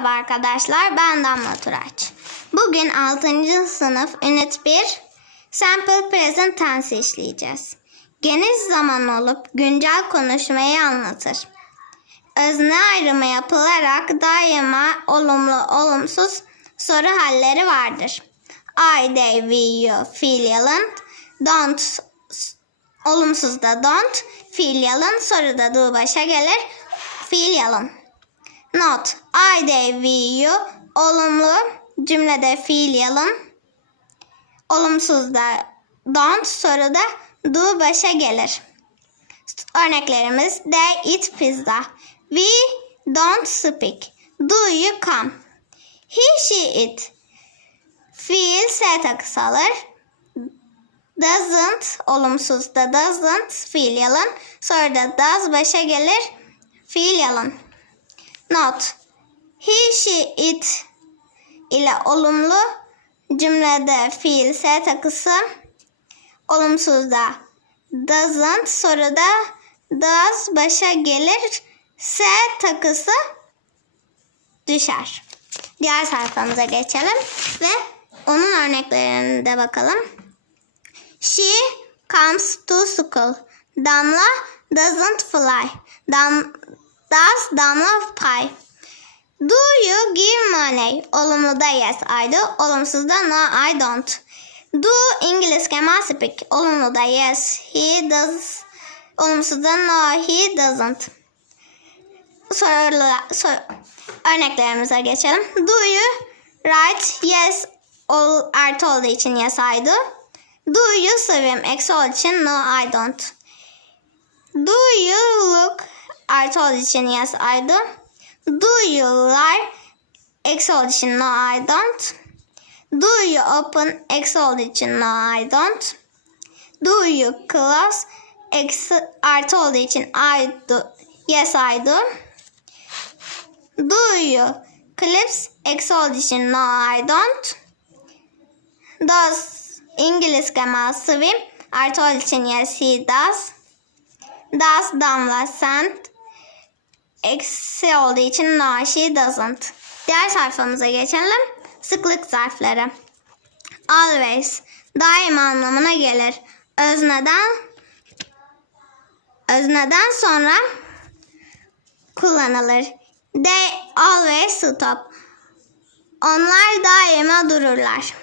Merhaba arkadaşlar, ben Damla Turaç. Bugün 6. sınıf Ünit 1 Sample Present Tense işleyeceğiz. Geniş zaman olup güncel konuşmayı anlatır. Özne ayrımı yapılarak daima olumlu olumsuz soru halleri vardır. I, they, we, you, feel, yalın, don't, olumsuz da don't, feel, yalın, soruda do başa gelir, feel, yalın. Not. I, they, we, you. Olumlu cümlede fiil yalın. Olumsuz da don't soruda do başa gelir. Örneklerimiz they eat pizza. We don't speak. Do you come? He, she, it. Fiil S takısı alır. Doesn't olumsuz da doesn't fiil yalın. Sonra does başa gelir. Fiil yalın. Not. He, she, it ile olumlu cümlede fiil S takısı olumsuzda doesn't soruda does başa gelir S takısı düşer. Diğer sayfamıza geçelim ve onun örneklerine de bakalım. She comes to school. Damla doesn't fly. Dam Does Damla pie? Do you give money? Olumlu da yes I do. Olumsuz da no I don't. Do English Kemal speak? Olumlu da yes he does. Olumsuz da no he doesn't. Sorular, sor, örneklerimize geçelim. Do you write? Yes ol, artı olduğu için yes I do. Do you swim? Eksi olduğu için no I don't. Do you look? Artı için yes I do. Do you? Eksi olduğu için no I don't. Do you open? Olduğu için no I don't. Do you close? Eksi artı olduğu için I do. Yes I do. Do you clips? Eksi olduğu no I don't. Does İngiliz Kemal swim? Artı olduğu için yes he does. Does Damla send? Eksi olduğu için no she doesn't. Diğer sayfamıza geçelim. Sıklık zarfları. Always. Daima anlamına gelir. Özneden özneden sonra kullanılır. They always stop. Onlar daima dururlar.